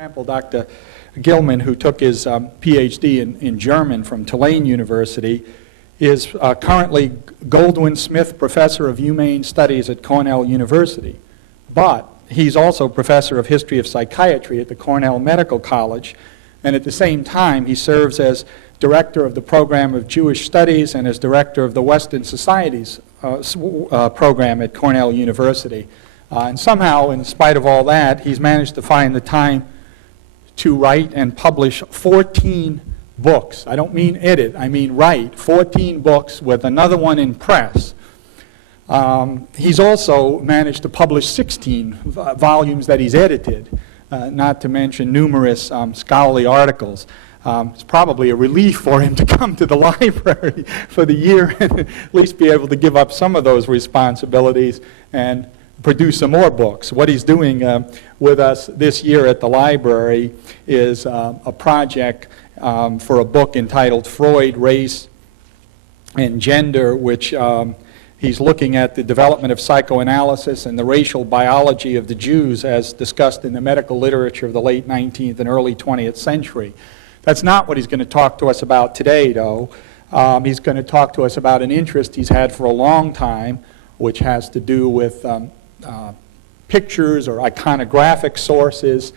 example, Dr. Gilman, who took his PhD in German from Tulane University, is currently Goldwin Smith Professor of Humane Studies at Cornell University. But he's also Professor of History of Psychiatry at the Cornell Medical College, and at the same time he serves as Director of the Program of Jewish Studies and as Director of the Western Societies program at Cornell University. And somehow, in spite of all that, he's managed to find the time to write and publish 14 books. I don't mean edit, I mean write 14 books with another one in press. He's also managed to publish 16 volumes that he's edited, not to mention numerous scholarly articles. It's probably a relief for him to come to the library for the year and at least be able to give up some of those responsibilities and produce some more books. What he's doing with us this year at the library is a project for a book entitled Freud, Race, and Gender, which he's looking at the development of psychoanalysis and the racial biology of the Jews as discussed in the medical literature of the late 19th and early 20th century. That's not what he's going to talk to us about today, though. He's going to talk to us about an interest he's had for a long time, which has to do with pictures or iconographic sources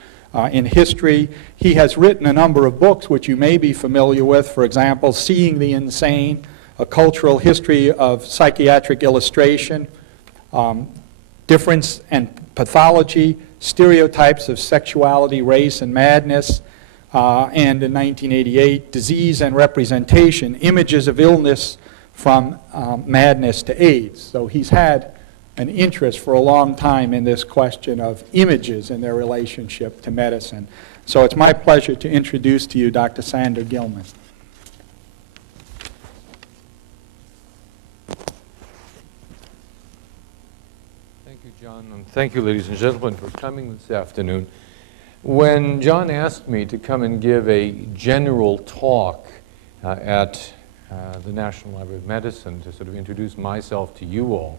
in history. He has written a number of books which you may be familiar with. For example, Seeing the Insane, A Cultural History of Psychiatric Illustration, Difference and Pathology, Stereotypes of Sexuality, Race, and Madness, and in 1988, Disease and Representation, Images of Illness from Madness to AIDS. So he's had an interest for a long time in this question of images and their relationship to medicine. So it's my pleasure to introduce to you Dr. Sander Gilman. Thank you, John, and thank you, ladies and gentlemen, for coming this afternoon. When John asked me to come and give a general talk at the National Library of Medicine to sort of introduce myself to you all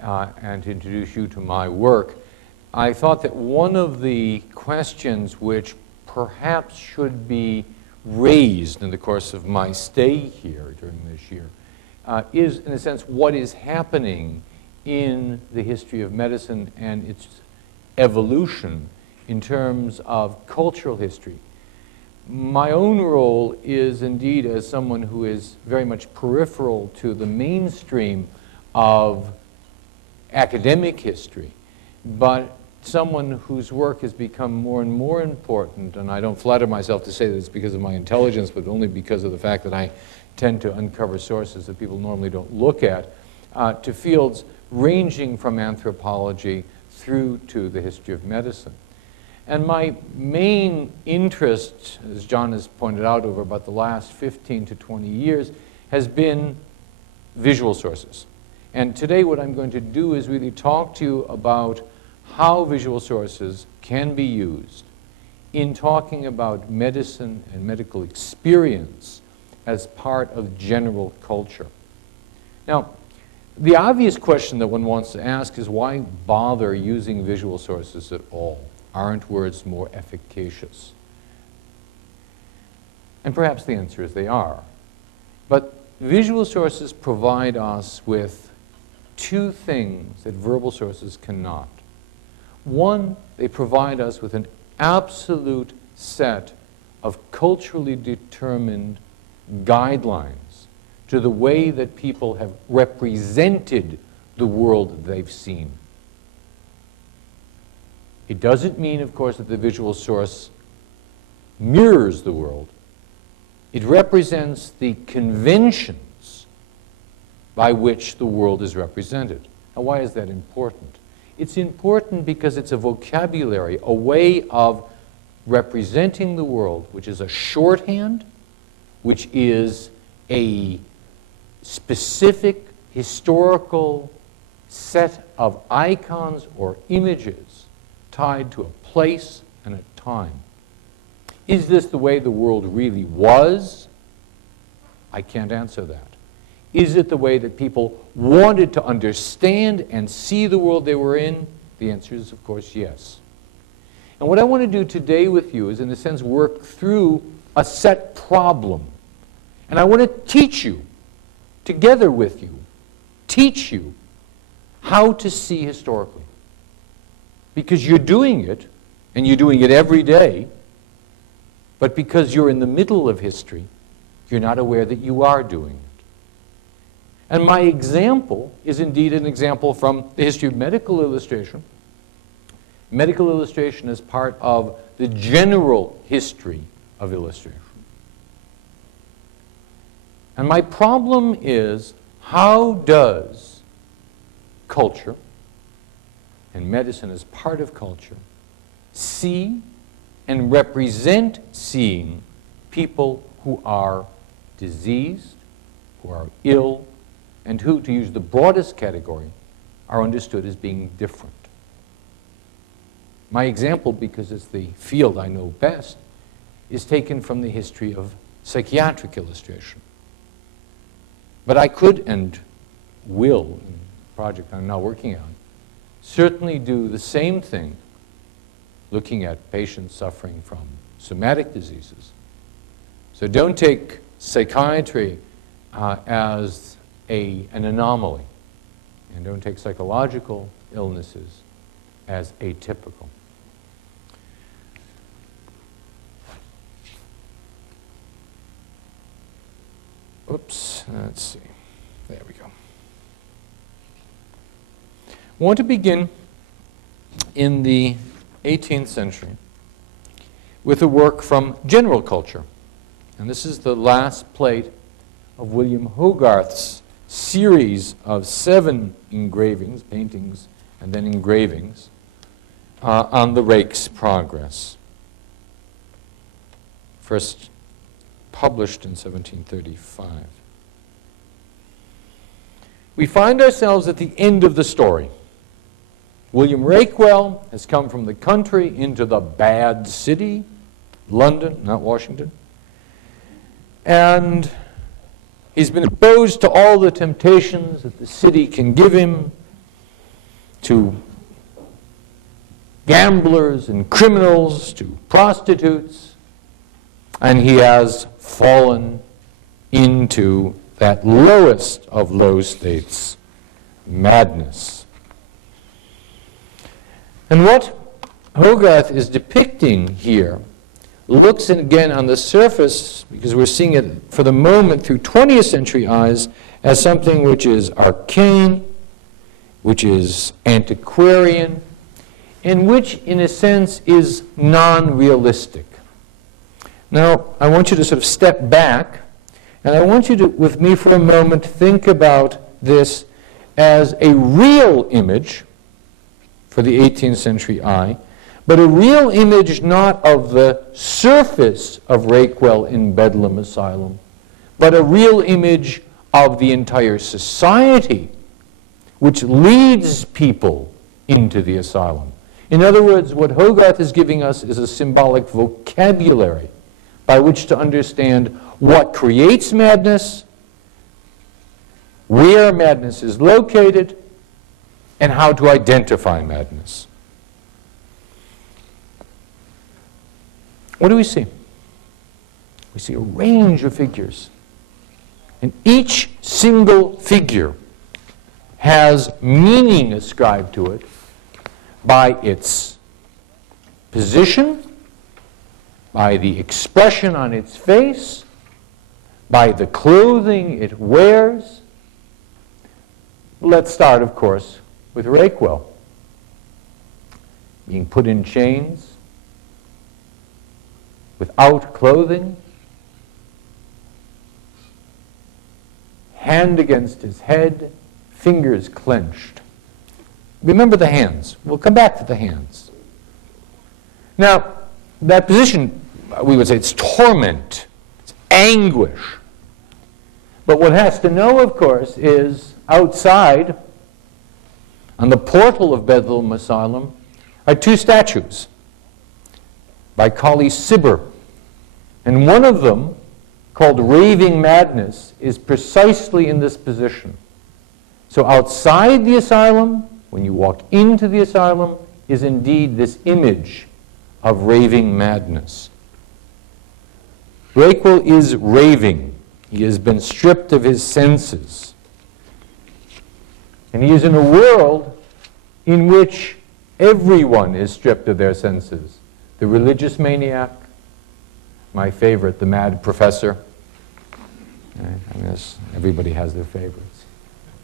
and to introduce you to my work, I thought that one of the questions which perhaps should be raised in the course of my stay here during this year is, in a sense, what is happening in the history of medicine and its evolution in terms of cultural history. My own role is indeed as someone who is very much peripheral to the mainstream of academic history, but someone whose work has become more and more important, and I don't flatter myself to say that it's because of my intelligence, but only because of the fact that I tend to uncover sources that people normally don't look at, to fields ranging from anthropology through to the history of medicine. And my main interest, as John has pointed out, over about the last 15 to 20 years, has been visual sources. And today what I'm going to do is really talk to you about how visual sources can be used in talking about medicine and medical experience as part of general culture. Now, the obvious question that one wants to ask is, why bother using visual sources at all? Aren't words more efficacious? And perhaps the answer is they are. But visual sources provide us with two things that verbal sources cannot. One, they provide us with an absolute set of culturally determined guidelines to the way that people have represented the world that they've seen. It doesn't mean, of course, that the visual source mirrors the world. It represents the conventions by which the world is represented. Now, why is that important? It's important because it's a vocabulary, a way of representing the world, which is a shorthand, which is a specific historical set of icons or images tied to a place and a time. Is this the way the world really was? I can't answer that. Is it the way that people wanted to understand and see the world they were in? The answer is, of course, yes. And what I want to do today with you is, in a sense, work through a set problem. And I want to teach you, together with you, teach you how to see historically. Because you're doing it, and you're doing it every day, but because you're in the middle of history, you're not aware that you are doing it. And my example is indeed an example from the history of medical illustration. Medical illustration is part of the general history of illustration. And my problem is, how does culture, and medicine as part of culture, see and represent seeing people who are diseased, who are ill, and who, to use the broadest category, are understood as being different. My example, because it's the field I know best, is taken from the history of psychiatric illustration. But I could and will, in the project I'm now working on, certainly do the same thing looking at patients suffering from somatic diseases. So don't take psychiatry as an anomaly, and don't take psychological illnesses as atypical. Oops, let's see. There we go. I want to begin in the 18th century with a work from general culture. And this is the last plate of William Hogarth's series of 7 engravings, paintings, and then engravings on the rake's progress. First published in 1735. We find ourselves at the end of the story. William Rakewell has come from the country into the bad city, London, not Washington, and he's been exposed to all the temptations that the city can give him, to gamblers and criminals, to prostitutes, and he has fallen into that lowest of low states, madness. And what Hogarth is depicting here looks again on the surface, because we're seeing it for the moment through 20th century eyes, as something which is arcane, which is antiquarian, and which, in a sense, is non-realistic. Now, I want you to sort of step back, and I want you to, with me for a moment, think about this as a real image for the 18th century eye, but a real image not of the surface of Rakewell in Bedlam Asylum, but a real image of the entire society which leads people into the asylum. In other words, what Hogarth is giving us is a symbolic vocabulary by which to understand what creates madness, where madness is located, and how to identify madness. What do we see? We see a range of figures. And each single figure has meaning ascribed to it by its position, by the expression on its face, by the clothing it wears. Let's start, of course, with Rakewell, being put in chains, without clothing, hand against his head, fingers clenched. Remember the hands. We'll come back to the hands. Now, that position, we would say it's torment, it's anguish. But what has to know, of course, is outside, on the portal of Bedlam Asylum, are 2 statues by Colley Cibber. And one of them, called Raving Madness, is precisely in this position. So outside the asylum, when you walk into the asylum, is indeed this image of raving madness. Raquel is raving. He has been stripped of his senses. And he is in a world in which everyone is stripped of their senses. The religious maniac, my favorite, the mad professor. Right? I mean, everybody has their favorites.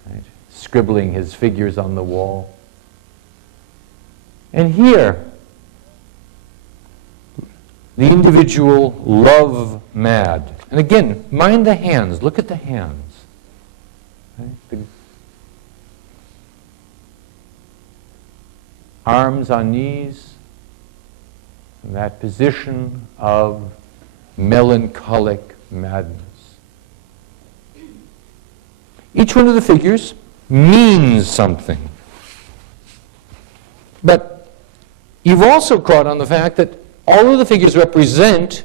Right? Scribbling his figures on the wall. And here, the individual love mad. And again, mind the hands. Look at the hands. Right? The arms on knees, in that position of melancholic madness. Each one of the figures means something. But you've also caught on the fact that all of the figures represent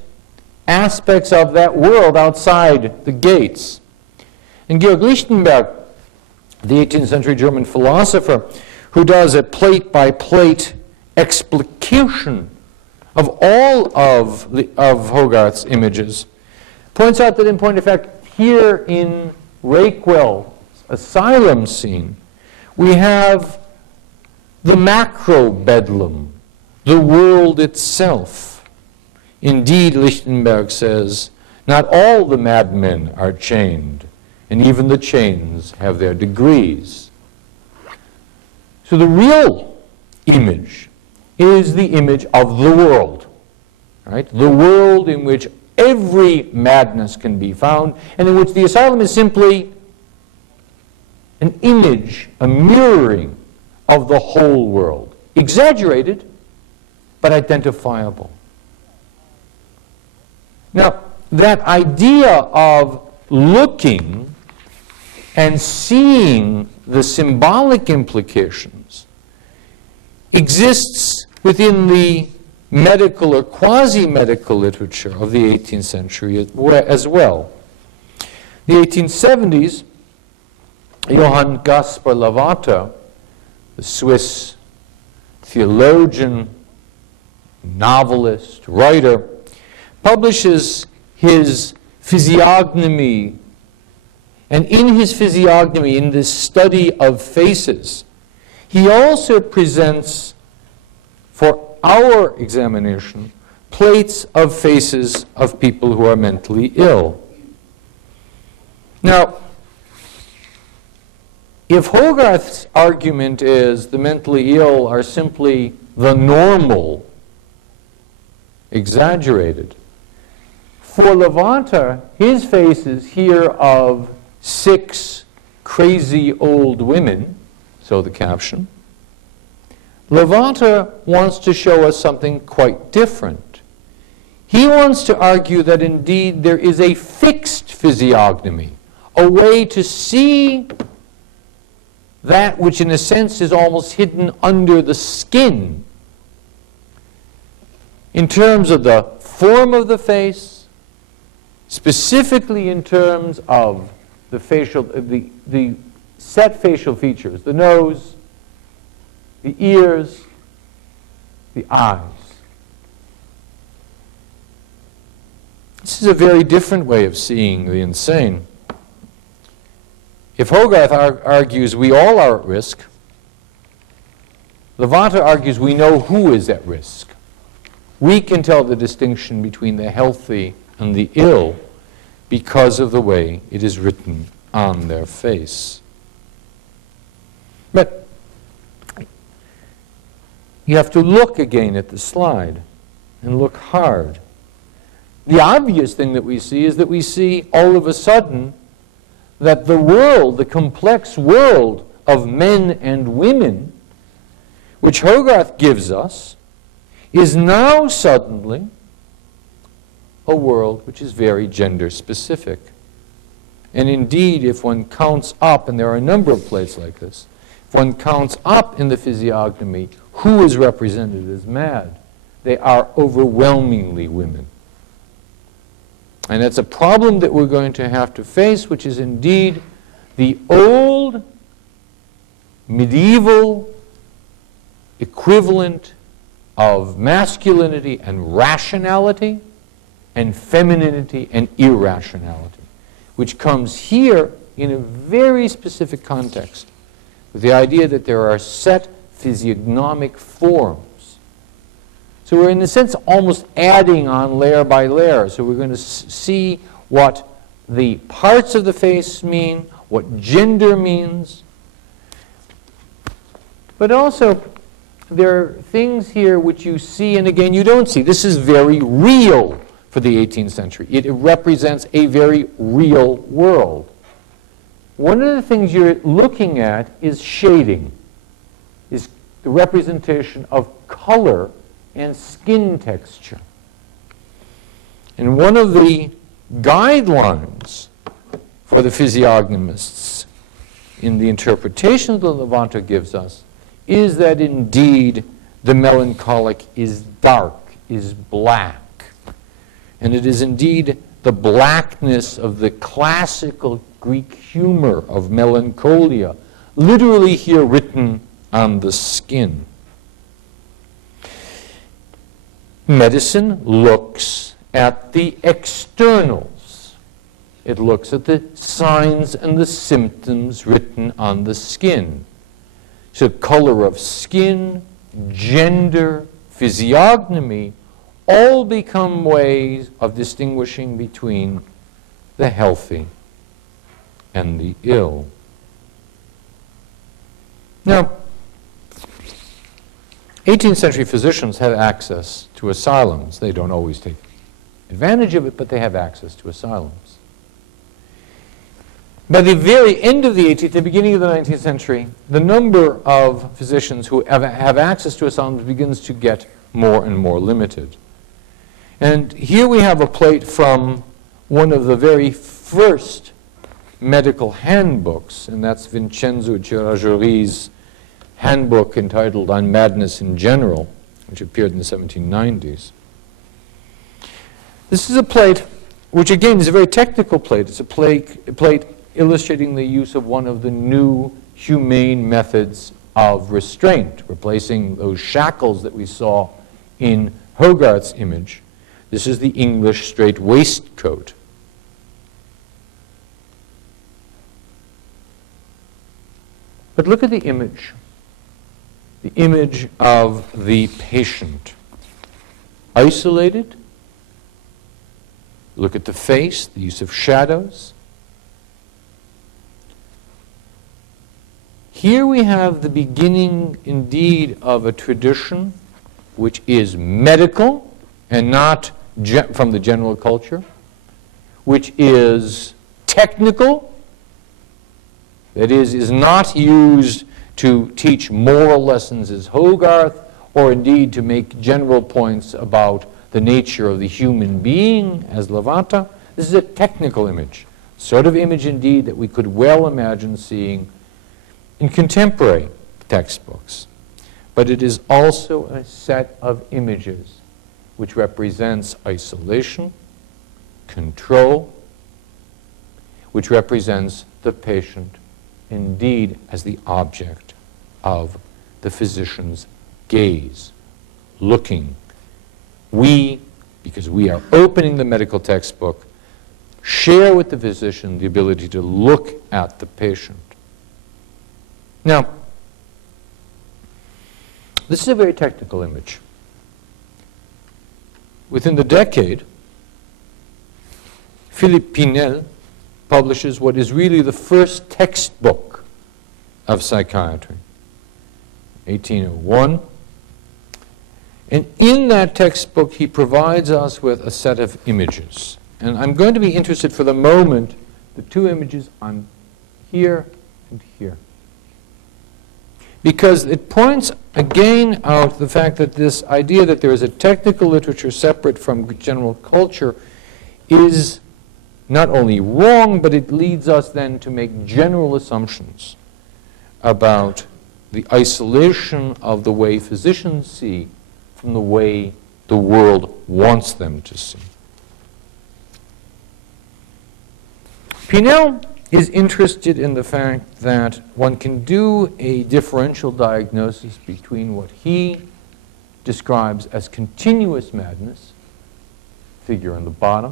aspects of that world outside the gates. And Georg Lichtenberg, the 18th century German philosopher, who does a plate-by-plate explication of all of Hogarth's images, points out that in point of fact, here in Raquel's asylum scene, we have the macro bedlam, the world itself. Indeed, Lichtenberg says, not all the madmen are chained, and even the chains have their degrees. So the real image is the image of the world, right? The world in which every madness can be found, and in which the asylum is simply an image, a mirroring of the whole world. Exaggerated, but identifiable. Now, that idea of looking and seeing the symbolic implications exists within the medical or quasi-medical literature of the 18th century as well. The 1870s, Johann Caspar Lavater, the Swiss theologian, novelist, writer, publishes his Physiognomy. And in his Physiognomy, in this study of faces, he also presents, for our examination, plates of faces of people who are mentally ill. Now, if Hogarth's argument is the mentally ill are simply the normal, exaggerated, for Lavater, his faces here of 6 crazy old women, so the caption, Lavater wants to show us something quite different. He wants to argue that indeed there is a fixed physiognomy, a way to see that which in a sense is almost hidden under the skin in terms of the form of the face, specifically in terms of the facial, the set facial features, the nose, the ears, the eyes. This is a very different way of seeing the insane. If Hogarth argues we all are at risk, Lavater argues we know who is at risk. We can tell the distinction between the healthy and the ill because of the way it is written on their face. But you have to look again at the slide and look hard. The obvious thing that we see is that we see all of a sudden that the world, the complex world of men and women, which Hogarth gives us, is now suddenly a world which is very gender specific. And indeed, if one counts up, and there are a number of plates like this, if one counts up in the physiognomy who is represented as mad, they are overwhelmingly women. And that's a problem that we're going to have to face, which is indeed the old medieval equivalent of masculinity and rationality, and femininity and irrationality, which comes here in a very specific context, with the idea that there are set physiognomic forms. So we're, in a sense, almost adding on layer by layer. So we're going to see what the parts of the face mean, what gender means, but also there are things here which you see and again you don't see. This is very real for the 18th century. It represents a very real world. One of the things you're looking at is shading, is the representation of color and skin texture. And one of the guidelines for the physiognomists in the interpretation that Levanto gives us is that indeed the melancholic is dark, is black. And it is indeed the blackness of the classical Greek humor of melancholia, literally here written on the skin. Medicine looks at the externals. It looks at the signs and the symptoms written on the skin. So color of skin, gender, physiognomy, all become ways of distinguishing between the healthy and the ill. Now, 18th century physicians have access to asylums. They don't always take advantage of it, but they have access to asylums. By the very end of the 18th, the beginning of the 19th century, the number of physicians who have access to asylums begins to get more and more limited. And here we have a plate from one of the very first medical handbooks, and that's Vincenzo Giragioli's handbook entitled On Madness in General, which appeared in the 1790s. This is a plate which, again, is a very technical plate. It's a plate illustrating the use of one of the new humane methods of restraint, replacing those shackles that we saw in Hogarth's image. This is the English straight waistcoat. But look at the image of the patient. Isolated. Look at the face, the use of shadows. Here we have the beginning, indeed, of a tradition which is medical and not from the general culture, which is technical, that is not used to teach moral lessons as Hogarth, or indeed to make general points about the nature of the human being as Levanto. This is a technical image, sort of image indeed that we could well imagine seeing in contemporary textbooks. But it is also a set of images which represents isolation, control, which represents the patient indeed as the object of the physician's gaze, looking. We, because we are opening the medical textbook, share with the physician the ability to look at the patient. Now, this is a very technical image. Within the decade, Philippe Pinel publishes what is really the first textbook of psychiatry, 1801. And in that textbook, he provides us with a set of images. And I'm going to be interested for the moment, the two images on here and here. Because it points again out the fact that this idea that there is a technical literature separate from general culture is not only wrong, but it leads us then to make general assumptions about the isolation of the way physicians see from the way the world wants them to see. Pinel is interested in the fact that one can do a differential diagnosis between what he describes as continuous madness, figure on the bottom,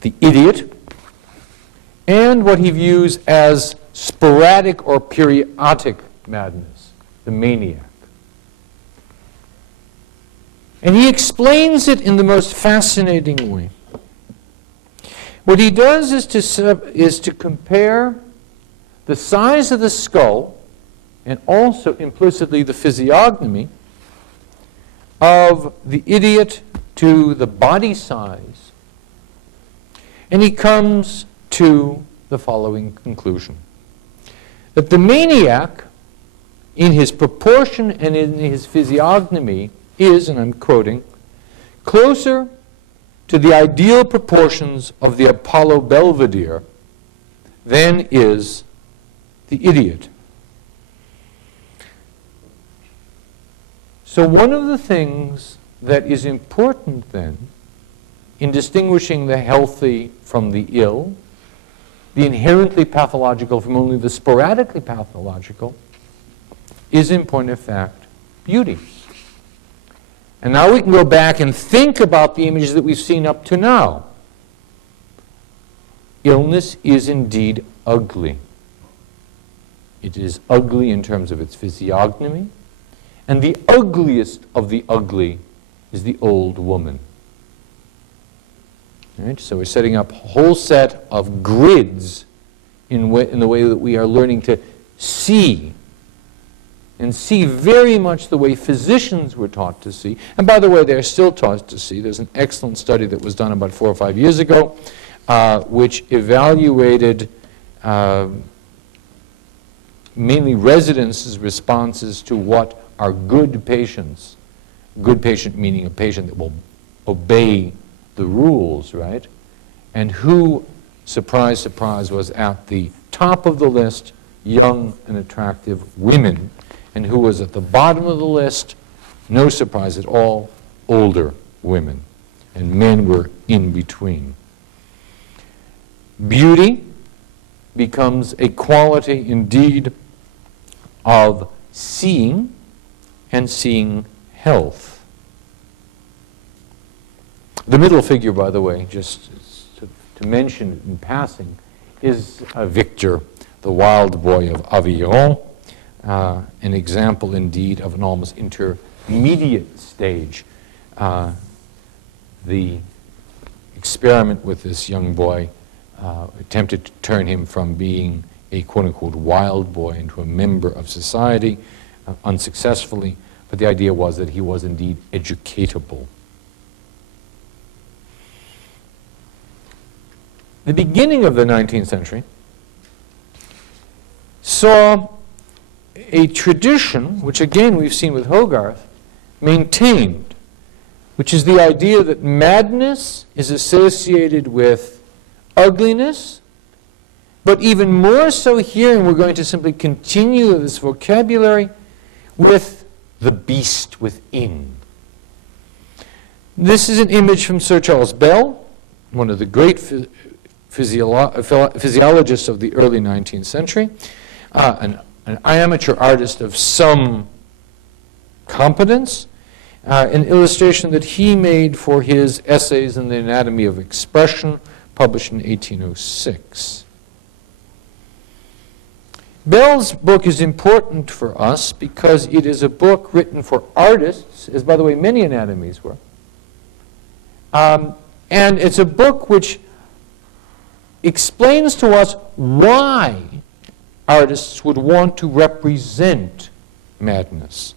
the idiot, and what he views as sporadic or periodic madness, the maniac. And he explains it in the most fascinating way. What he does is to compare the size of the skull and also implicitly the physiognomy of the idiot to the body size. And he comes to the following conclusion: that the maniac, in his proportion and in his physiognomy, is, and I'm quoting, closer to the ideal proportions of the Apollo Belvedere than is the idiot. So one of the things that is important then in distinguishing the healthy from the ill, the inherently pathological from only the sporadically pathological, is in point of fact beauty. And now we can go back and think about the images that we've seen up to now. Illness is indeed ugly. It is ugly in terms of its physiognomy, and the ugliest of the ugly is the old woman. Right? So we're setting up a whole set of grids in the way that we are learning to see, and see very much the way physicians were taught to see. And by the way, they're still taught to see. There's an excellent study that was done about 4 or 5 years ago, which evaluated mainly residents' responses to what are good patients. Good patient meaning a patient that will obey the rules, right? And who, surprise, surprise, was at the top of the list? Young and attractive women. And who was at the bottom of the list? No surprise at all, older women. And men were in between. Beauty becomes a quality indeed of seeing and seeing health. The middle figure, by the way, just to mention it in passing, is Victor, the wild boy of Aveyron, an example indeed of an almost intermediate stage. The experiment with this young boy attempted to turn him from being a quote-unquote wild boy into a member of society, unsuccessfully, but the idea was that he was indeed educatable. The beginning of the 19th century saw a tradition, which again we've seen with Hogarth, maintained, which is the idea that madness is associated with ugliness, but even more so here, and we're going to simply continue this vocabulary, with the beast within. This is an image from Sir Charles Bell, one of the great physiologists of the early 19th century, an amateur artist of some competence, an illustration that he made for his Essays in the Anatomy of Expression, published in 1806. Bell's book is important for us because it is a book written for artists, as by the way many anatomies were. And it's a book which explains to us why artists would want to represent madness.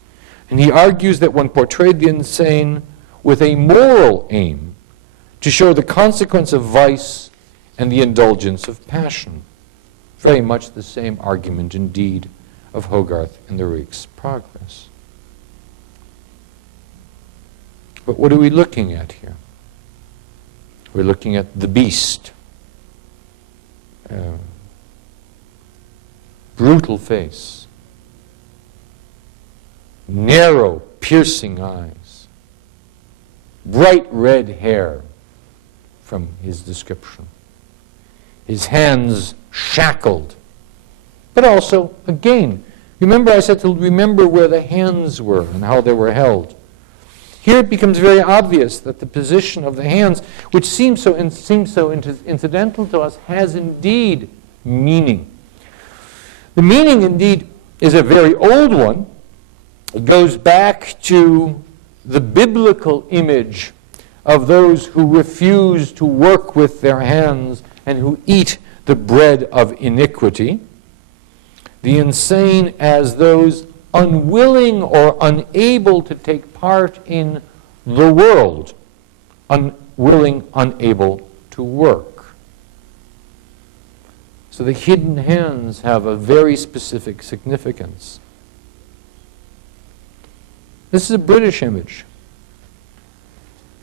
And he argues that one portrayed the insane with a moral aim to show the consequence of vice and the indulgence of passion. Very much the same argument, indeed, of Hogarth in the Rake's Progress. But what are we looking at here? We're looking at the beast. Brutal face. Narrow, piercing eyes. Bright red hair, from his description. His hands shackled. But also, again, remember I said to remember where the hands were and how they were held. Here it becomes very obvious that the position of the hands, which seems so incidental to us, has indeed meaning. The meaning, indeed, is a very old one. It goes back to the biblical image of those who refuse to work with their hands and who eat the bread of iniquity. The insane as those unwilling or unable to take part in the world, unwilling, unable to work. So the hidden hands have a very specific significance. This is a British image.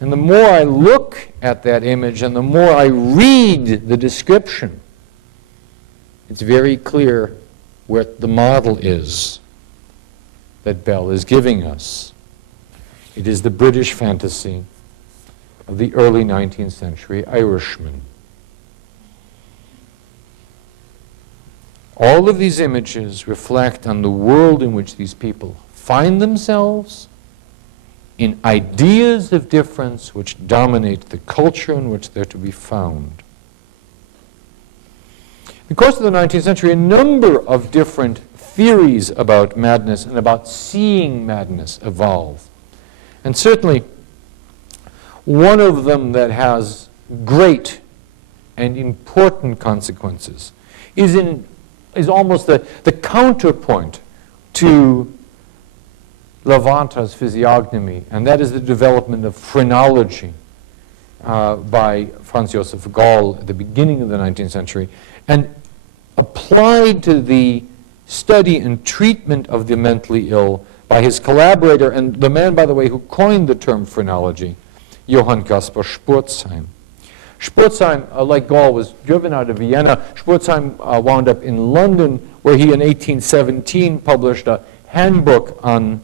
And the more I look at that image and the more I read the description, it's very clear what the model is that Bell is giving us. It is the British fantasy of the early 19th century Irishman. All of these images reflect on the world in which these people find themselves, in ideas of difference which dominate the culture in which they're to be found. In the course of the 19th century, a number of different theories about madness and about seeing madness evolve. And certainly, one of them that has great and important consequences is almost the counterpoint to Lavater's physiognomy, and that is the development of phrenology by Franz Joseph Gall at the beginning of the 19th century, and applied to the study and treatment of the mentally ill by his collaborator, and the man, by the way, who coined the term phrenology, Johann Caspar Spurzheim. Spurzheim, like Gall, was driven out of Vienna. Spurzheim wound up in London, where he in 1817 published a handbook on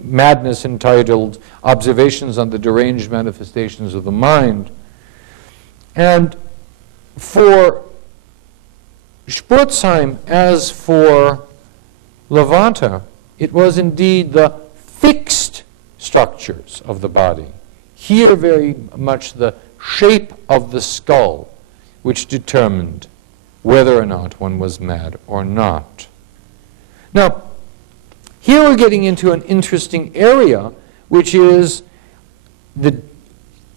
madness entitled Observations on the Deranged Manifestations of the Mind. And for Spurzheim, as for Lavater, it was indeed the fixed structures of the body. Here very much the shape of the skull, which determined whether or not one was mad or not. Now, here we're getting into an interesting area, which is the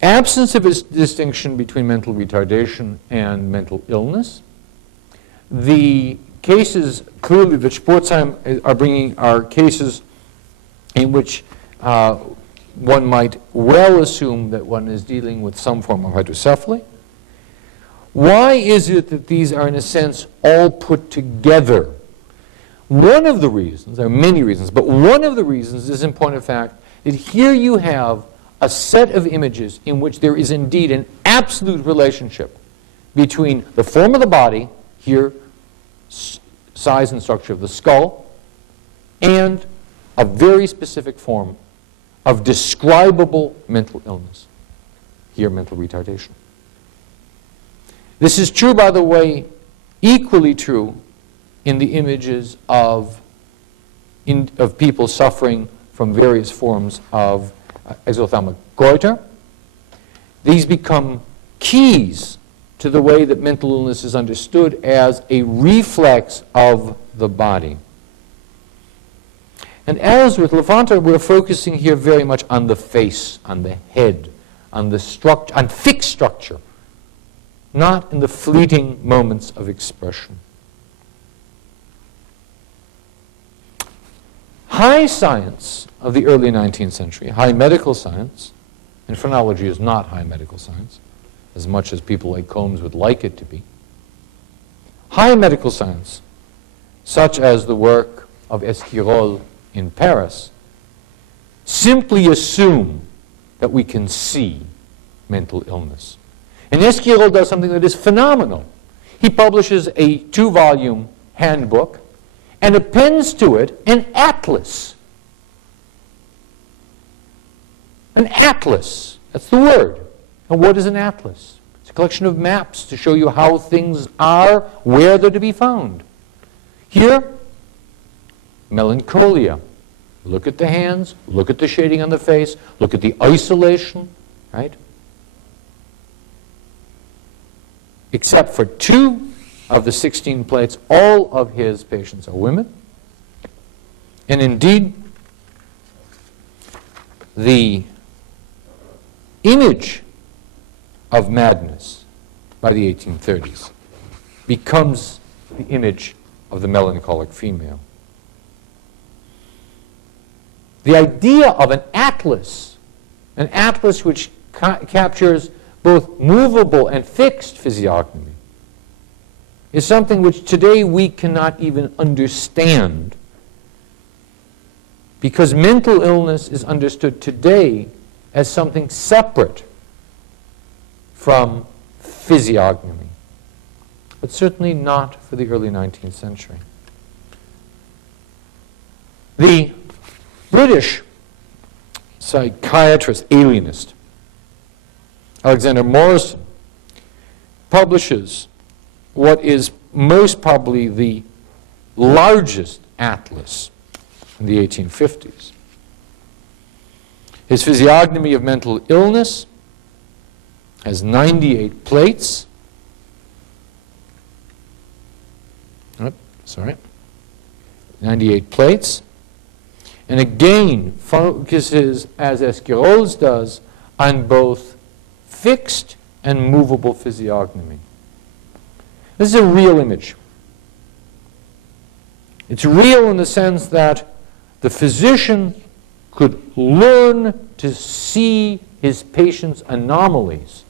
absence of a distinction between mental retardation and mental illness. The cases clearly that Spurzheim are bringing are cases in which one might well assume that one is dealing with some form of hydrocephaly. Why is it that these are, in a sense, all put together? One of the reasons, there are many reasons, but one of the reasons is, in point of fact, that here you have a set of images in which there is indeed an absolute relationship between the form of the body, here, size and structure of the skull, and a very specific form of describable mental illness, here, mental retardation. This is true, by the way, equally true in the images of people suffering from various forms of exothalamic goiter. These become keys to the way that mental illness is understood as a reflex of the body. And as with Lavater, we're focusing here very much on the face, on the head, on the structure, on fixed structure, not in the fleeting moments of expression. High science of the early 19th century, high medical science, and phrenology is not high medical science, as much as people like Combs would like it to be. High medical science, such as the work of Esquirol in Paris, simply assume that we can see mental illness. And Esquirol does something that is phenomenal. He publishes a 2-volume handbook and appends to it an atlas. An atlas, that's the word. And what is an atlas? It's a collection of maps to show you how things are, where they're to be found. Here, melancholia, Look at the hands, look at the shading on the face, look at the isolation, right? Except for 2 of the 16 plates, all of his patients are women. And indeed, the image of madness by the 1830s becomes the image of the melancholic female. The idea of an atlas which captures both movable and fixed physiognomy, is something which today we cannot even understand, because mental illness is understood today as something separate from physiognomy, but certainly not for the early 19th century. The British psychiatrist, alienist, Alexander Morrison, publishes what is most probably the largest atlas in the 1850s. His Physiognomy of Mental Illness has 98 plates. 98 plates. And again, focuses, as Esquirol's does, on both fixed and movable physiognomy. This is a real image. It's real in the sense that the physician could learn to see his patient's anomalies,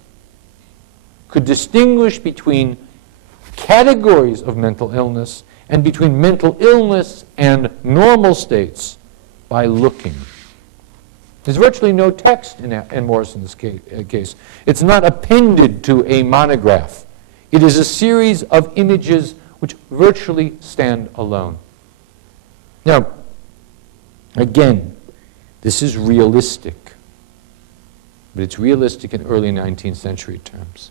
could distinguish between categories of mental illness and between mental illness and normal states by looking. There's virtually no text in Morrison's case. It's not appended to a monograph. It is a series of images which virtually stand alone. Now, again, this is realistic, but it's realistic in early 19th century terms.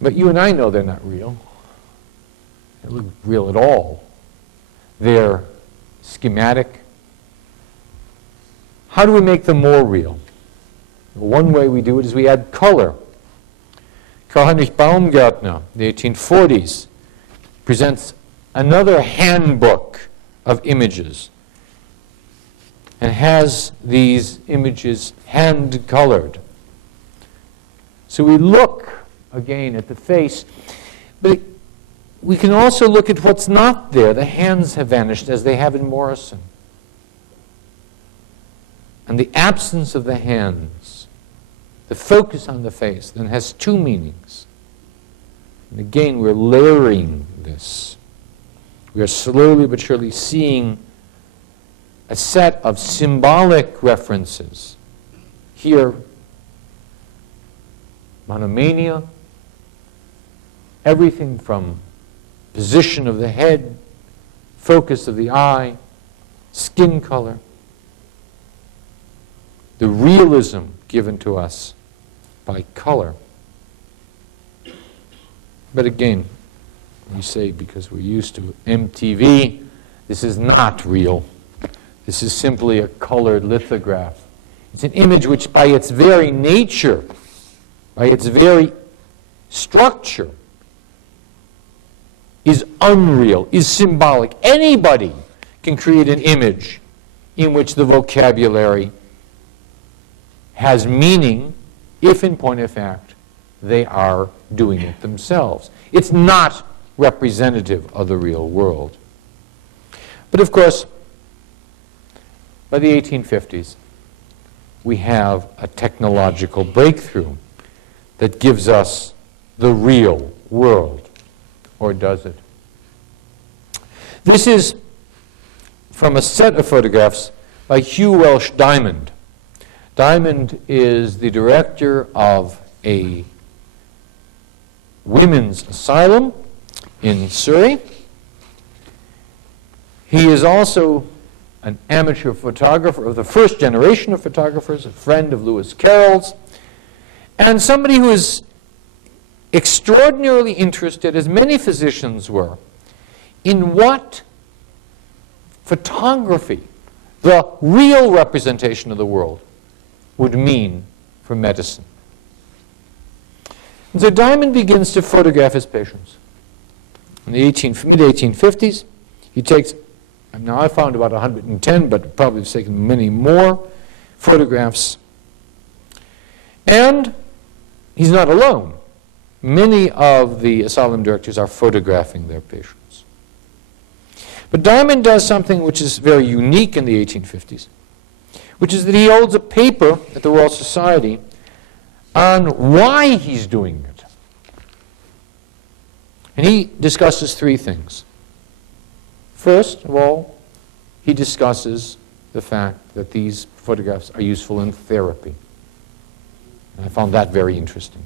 But you and I know they're not real. They don't look real at all. They're schematic. How do we make them more real? One way we do it is we add color. Karl Heinrich Baumgartner, the 1840s, presents another handbook of images and has these images hand-colored. So we look again at the face, but we can also look at what's not there. The hands have vanished, as they have in Morrison. And the absence of the hands, the focus on the face, then has 2 meanings. And again, we're layering this. We are slowly but surely seeing a set of symbolic references. Here, monomania, everything from position of the head, focus of the eye, skin color, the realism given to us by color. But again, we say, because we're used to MTV, this is not real. This is simply a colored lithograph. It's an image which, by its very nature, by its very structure, is unreal, is symbolic. Anybody can create an image in which the vocabulary has meaning if, in point of fact, they are doing it themselves. It's not representative of the real world. But of course, by the 1850s, we have a technological breakthrough that gives us the real world. Or does it? This is from a set of photographs by Hugh Welsh Diamond. Diamond is the director of a women's asylum in Surrey. He is also an amateur photographer of the first generation of photographers, a friend of Lewis Carroll's, and somebody who is extraordinarily interested, as many physicians were, in what photography, the real representation of the world, would mean for medicine. And so Diamond begins to photograph his patients. In the mid-1850s, he takes, now I found about 110, but probably have taken many more photographs. And he's not alone. Many of the asylum directors are photographing their patients. But Diamond does something which is very unique in the 1850s, which is that he holds a paper at the Royal Society on why he's doing it. And he discusses three things. First of all, he discusses the fact that these photographs are useful in therapy. And I found that very interesting.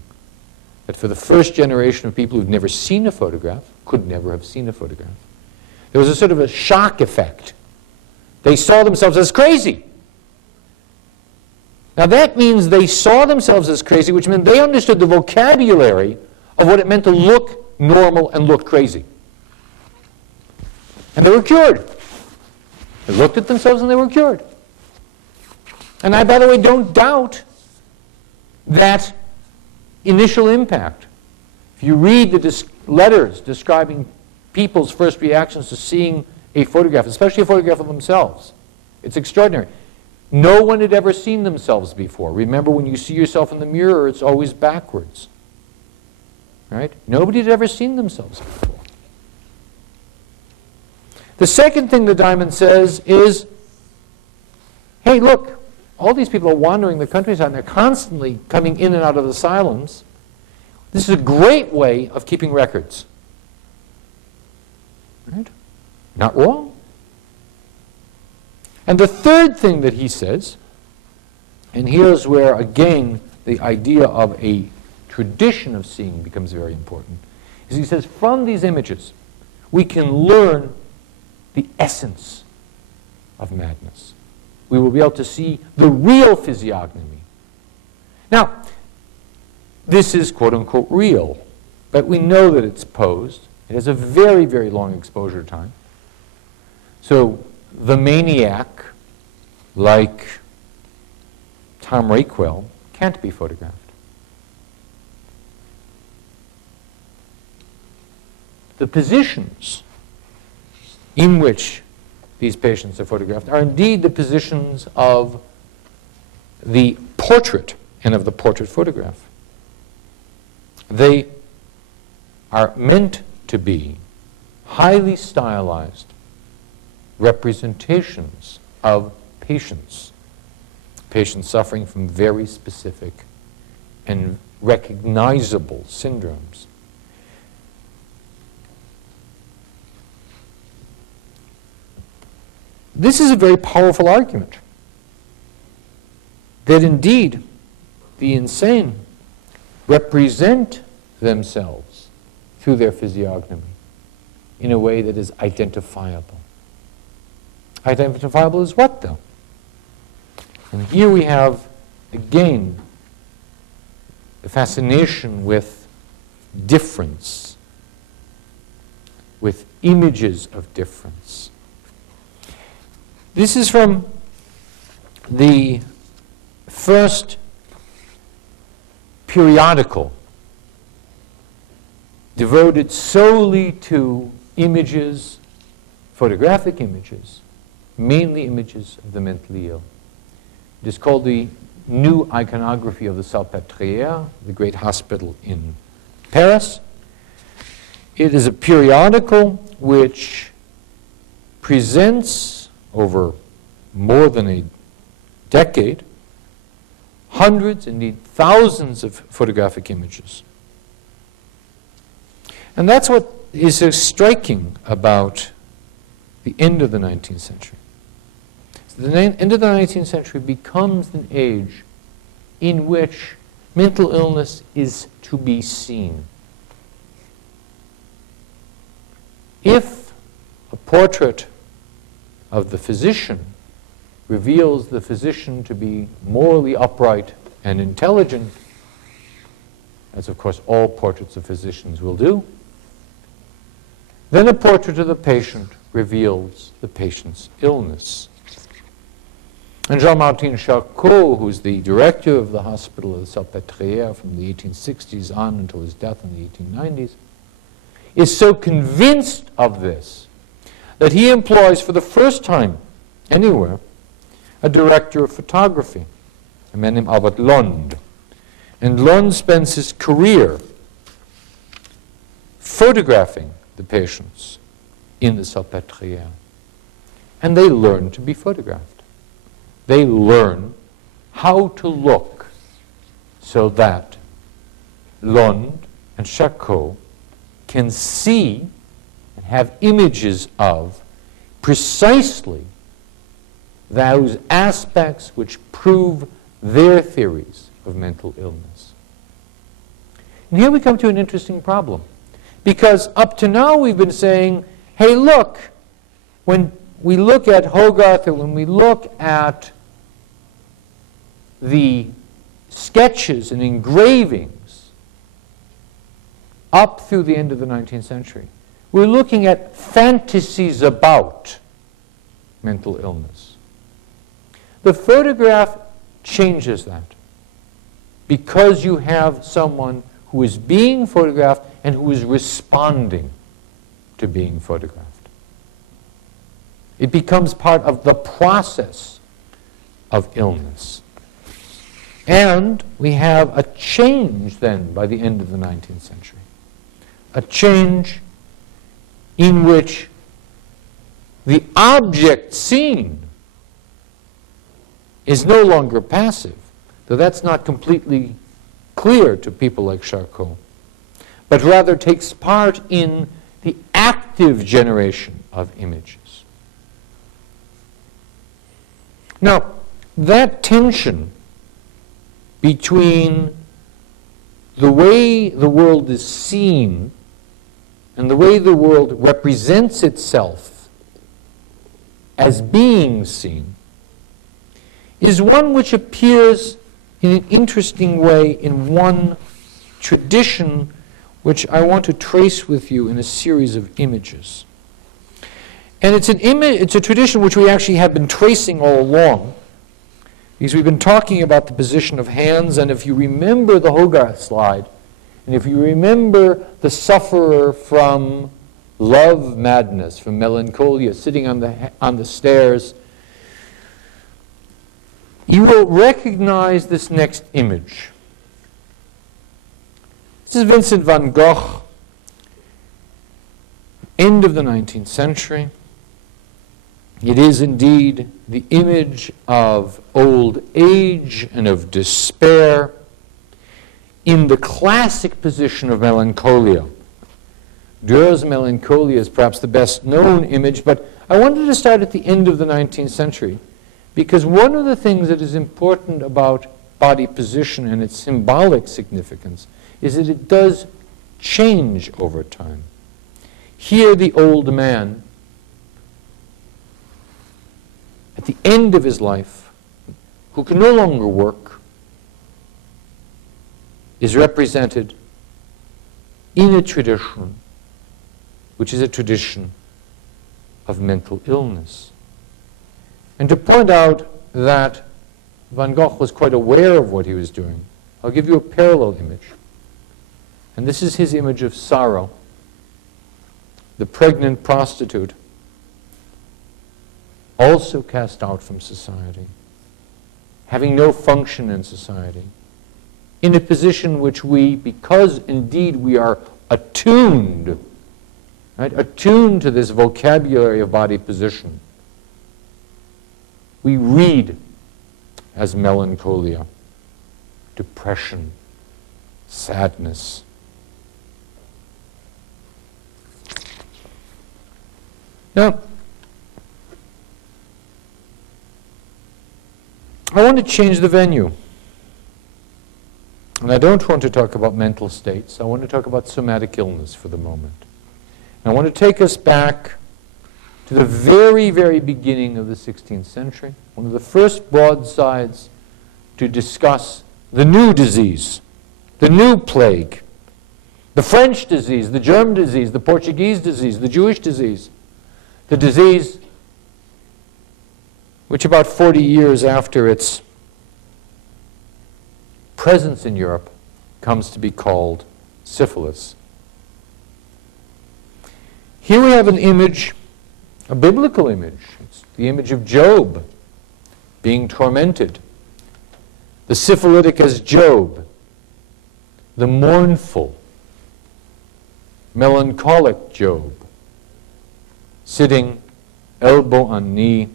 That for the first generation of people who've never seen a photograph, could never have seen a photograph, there was a sort of a shock effect. They saw themselves as crazy. Now that means they saw themselves as crazy, which meant they understood the vocabulary of what it meant to look normal and look crazy. And they were cured. They looked at themselves and they were cured. And I, by the way, don't doubt that initial impact. If you read the letters describing people's first reactions to seeing a photograph, especially a photograph of themselves, it's extraordinary. No one had ever seen themselves before. Remember, when you see yourself in the mirror, it's always backwards. Right? Nobody had ever seen themselves before. The second thing that Diamond says is, hey, look, all these people are wandering the countryside and they're constantly coming in and out of asylums. This is a great way of keeping records. Right? Not wrong. And the third thing that he says, and here's where, again, the idea of a tradition of seeing becomes very important, is he says, from these images, we can learn the essence of madness. We will be able to see the real physiognomy. Now, this is quote-unquote real, but we know that it's posed. It has a very, very long exposure time. So the maniac, like Tom Rakewell, can't be photographed. The positions in which these patients are photographed are indeed the positions of the portrait and of the portrait photograph. They are meant to be highly stylized representations of patients suffering from very specific and recognizable syndromes. This is a very powerful argument that indeed the insane represent themselves through their physiognomy in a way that is identifiable. Identifiable as what, though? And here we have, again, the fascination with difference, with images of difference. This is from the first periodical devoted solely to images, photographic images, mainly images of the mentally ill. It is called the New Iconography of the Salpêtrière, the great hospital in Paris. It is a periodical which presents over more than a decade hundreds, indeed thousands of photographic images. And that's what is so striking about the end of the 19th century. So the end of the 19th century becomes an age in which mental illness is to be seen. If a portrait of the physician reveals the physician to be morally upright and intelligent, as of course all portraits of physicians will do, then a portrait of the patient reveals the patient's illness. And Jean-Martin Charcot, who's the director of the hospital of the Salpêtrière from the 1860s on until his death in the 1890s, is so convinced of this that he employs for the first time anywhere a director of photography, a man named Albert Lond. And Lond spends his career photographing the patients in the Salpêtrière. And they learn to be photographed. They learn how to look so that Lond and Charcot can see and have images of precisely those aspects which prove their theories of mental illness. And here we come to an interesting problem. Because up to now we've been saying, hey, look, when we look at Hogarth and when we look at the sketches and engravings up through the end of the 19th century, we're looking at fantasies about mental illness. The photograph changes that because you have someone who is being photographed and who is responding to being photographed. It becomes part of the process of illness. And we have a change then by the end of the 19th century. A change in which the object seen is no longer passive, though that's not completely clear to people like Charcot, but rather takes part in the active generation of images. Now, that tension between the way the world is seen and the way the world represents itself as being seen is one which appears in an interesting way in one tradition which I want to trace with you in a series of images. And it's a tradition which we actually have been tracing all along, because we've been talking about the position of hands, and if you remember the Hogarth slide, and if you remember the sufferer from love madness, from melancholia, sitting on the stairs, you will recognize this next image. This is Vincent van Gogh, end of the 19th century. It is indeed the image of old age and of despair in the classic position of melancholia. Dürer's Melancholia is perhaps the best known image, but I wanted to start at the end of the 19th century because one of the things that is important about body position and its symbolic significance is that it does change over time. Here the old man, at the end of his life, who can no longer work, is represented in a tradition which is a tradition of mental illness. And to point out that Van Gogh was quite aware of what he was doing, I'll give you a parallel image. And this is his image of sorrow, the pregnant prostitute, also cast out from society, having no function in society, in a position which we, because indeed we are attuned, right, attuned to this vocabulary of body position, we read as melancholia, depression, sadness. Now, I want to change the venue. And I don't want to talk about mental states. I want to talk about somatic illness for the moment. And I want to take us back to the very, very beginning of the 16th century, one of the first broadsides to discuss the new disease, the new plague, the French disease, the German disease, the Portuguese disease, the Jewish disease. The disease, which about 40 years after its presence in Europe, comes to be called syphilis. Here we have an image, a biblical image. It's the image of Job being tormented. The syphilitic as Job, the mournful, melancholic Job, sitting elbow on knee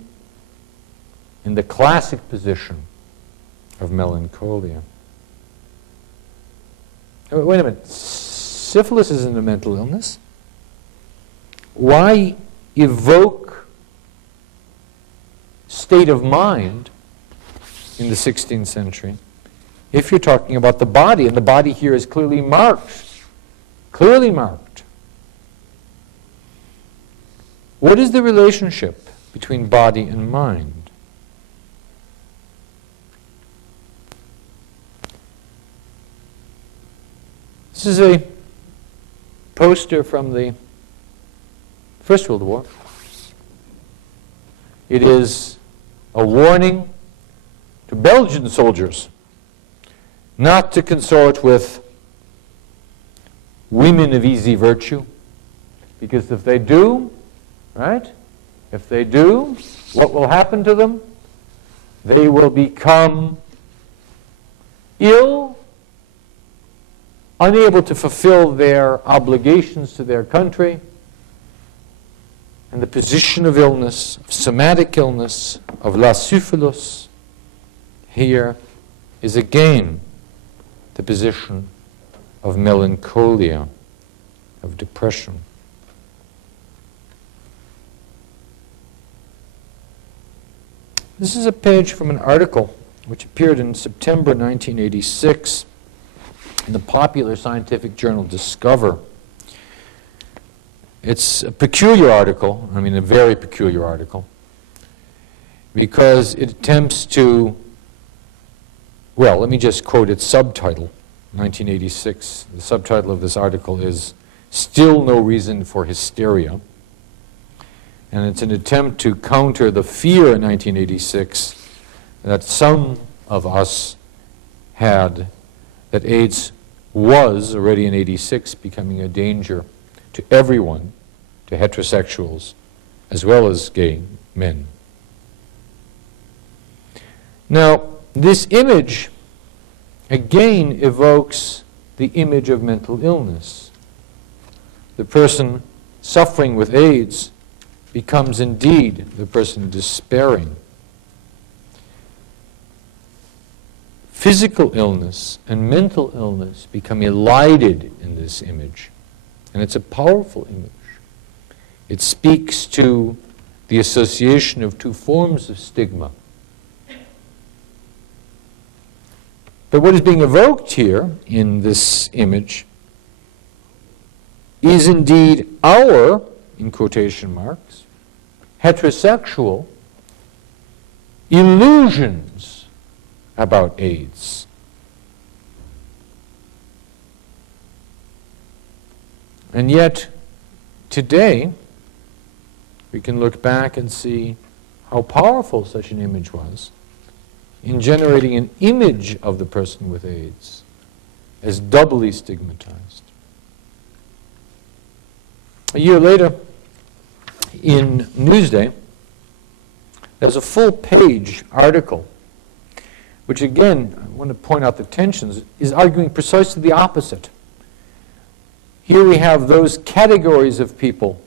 in the classic position of melancholia. Wait a minute. Syphilis isn't a mental illness. Why evoke state of mind in the 16th century if you're talking about the body, and the body here is clearly marked? Clearly marked. What is the relationship between body and mind? This is a poster from the First World War. It is a warning to Belgian soldiers not to consort with women of easy virtue, because if they do, right? If they do, what will happen to them? They will become ill, unable to fulfill their obligations to their country, and the position of illness, of somatic illness, of la syphilis, here is again the position of melancholia, of depression. This is a page from an article which appeared in September 1986 in the popular scientific journal Discover. It's a peculiar article, I mean a very peculiar article, because it attempts to, well, let me just quote its subtitle, 1986. The subtitle of this article is "Still No Reason for Hysteria." And it's an attempt to counter the fear in 1986 that some of us had that AIDS was already in 86 becoming a danger to everyone, to heterosexuals as well as gay men. Now, this image again evokes the image of mental illness. The person suffering with AIDS becomes indeed the person despairing. Physical illness and mental illness become elided in this image, and it's a powerful image. It speaks to the association of two forms of stigma. But what is being evoked here in this image is indeed our, in quotation marks, heterosexual illusions about AIDS. And yet, today, we can look back and see how powerful such an image was in generating an image of the person with AIDS as doubly stigmatized. A year later, in Newsday, there's a full-page article which, again, I want to point out the tensions, is arguing precisely the opposite. Here we have those categories of people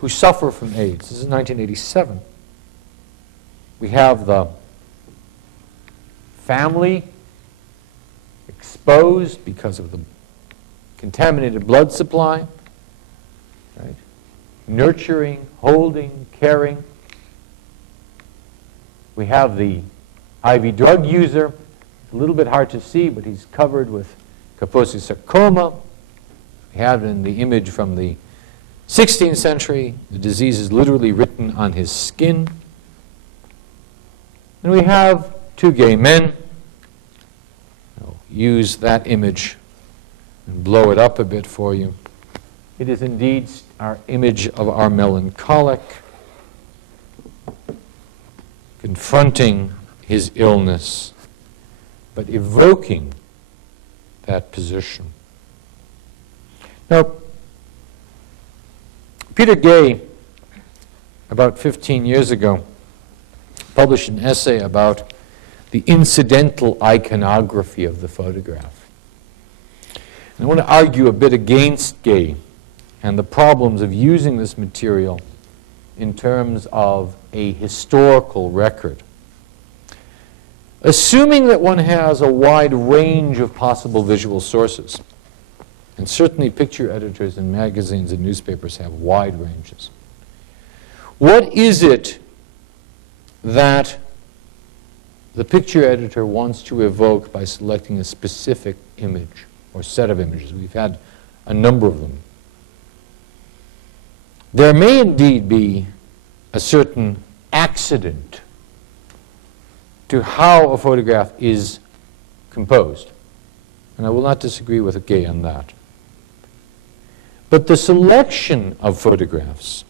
who suffer from AIDS. This is 1987. We have the family exposed because of the contaminated blood supply, right? Nurturing, holding, caring. We have the IV drug user, a little bit hard to see, but he's covered with Kaposi sarcoma. We have in the image from the 16th century, the disease is literally written on his skin. And we have two gay men. I'll use that image and blow it up a bit for you. It is indeed our image of our melancholic confronting his illness, but evoking that position. Now, Peter Gay, about 15 years ago, published an essay about the incidental iconography of the photograph. And I want to argue a bit against Gay and the problems of using this material in terms of a historical record. Assuming that one has a wide range of possible visual sources, and certainly picture editors and magazines and newspapers have wide ranges, what is it that the picture editor wants to evoke by selecting a specific image or set of images? We've had a number of them. There may indeed be a certain accident to how a photograph is composed, and I will not disagree with Gay on that. But the selection of photographs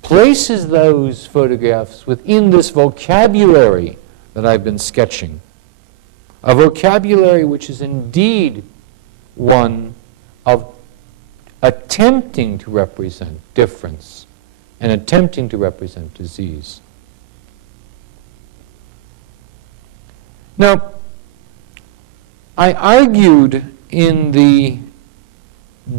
places those photographs within this vocabulary that I've been sketching, a vocabulary which is indeed one of attempting to represent difference and attempting to represent disease. Now, I argued in the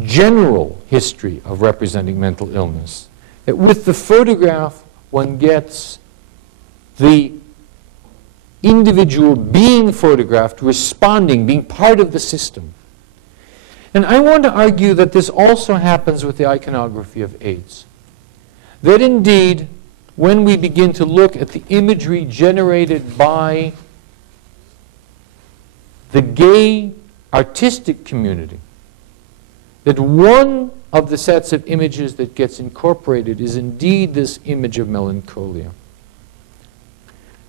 general history of representing mental illness that with the photograph one gets the individual being photographed, responding, being part of the system. And I want to argue that this also happens with the iconography of AIDS. That indeed, when we begin to look at the imagery generated by the gay artistic community, that one of the sets of images that gets incorporated is indeed this image of melancholia.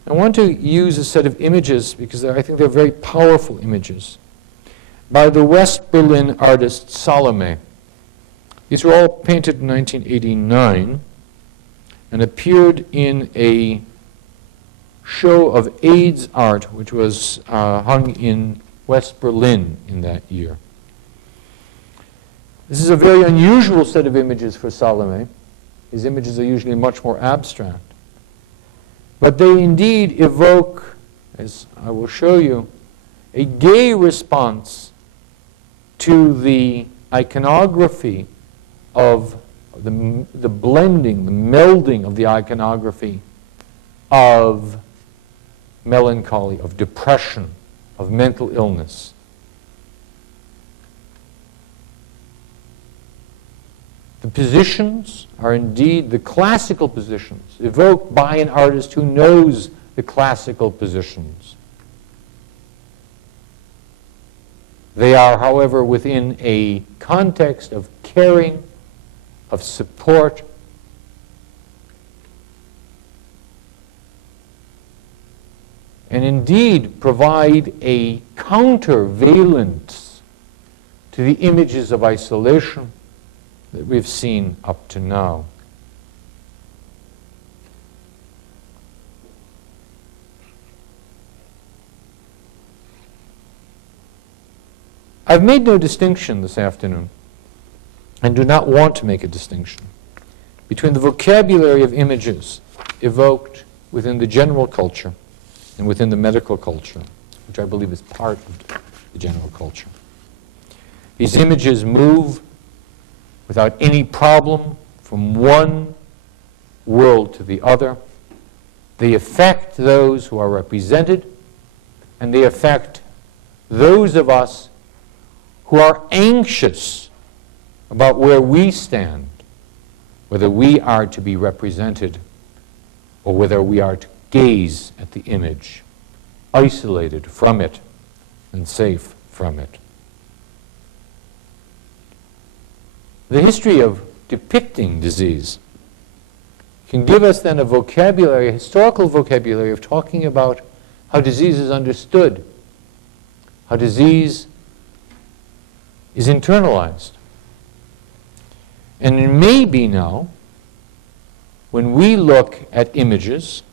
I want to use a set of images because I think they're very powerful images by the West Berlin artist Salome. These were all painted in 1989 and appeared in a show of AIDS art which was hung in West Berlin in that year. This is a very unusual set of images for Salome. His images are usually much more abstract. But they indeed evoke, as I will show you, a gay response to the iconography of the blending, the melding of the iconography of melancholy, of depression, of mental illness. The positions are indeed the classical positions, evoked by an artist who knows the classical positions. They are, however, within a context of caring, of support, and indeed provide a countervalence to the images of isolation that we've seen up to now. I've made no distinction this afternoon, and do not want to make a distinction, between the vocabulary of images evoked within the general culture and within the medical culture, which I believe is part of the general culture. These images move without any problem from one world to the other. They affect those who are represented, and they affect those of us who are anxious about where we stand, whether we are to be represented or whether we are to gaze at the image, isolated from it and safe from it. The history of depicting disease can give us then a vocabulary, a historical vocabulary of talking about how disease is understood, how disease is internalized, And maybe now, when we look at images,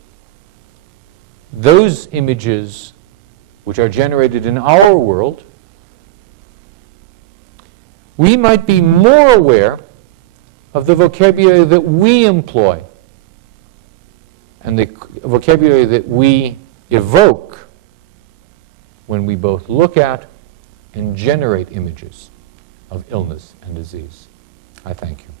those images which are generated in our world, we might be more aware of the vocabulary that we employ and the vocabulary that we evoke when we both look at and generate images of illness and disease. I thank you.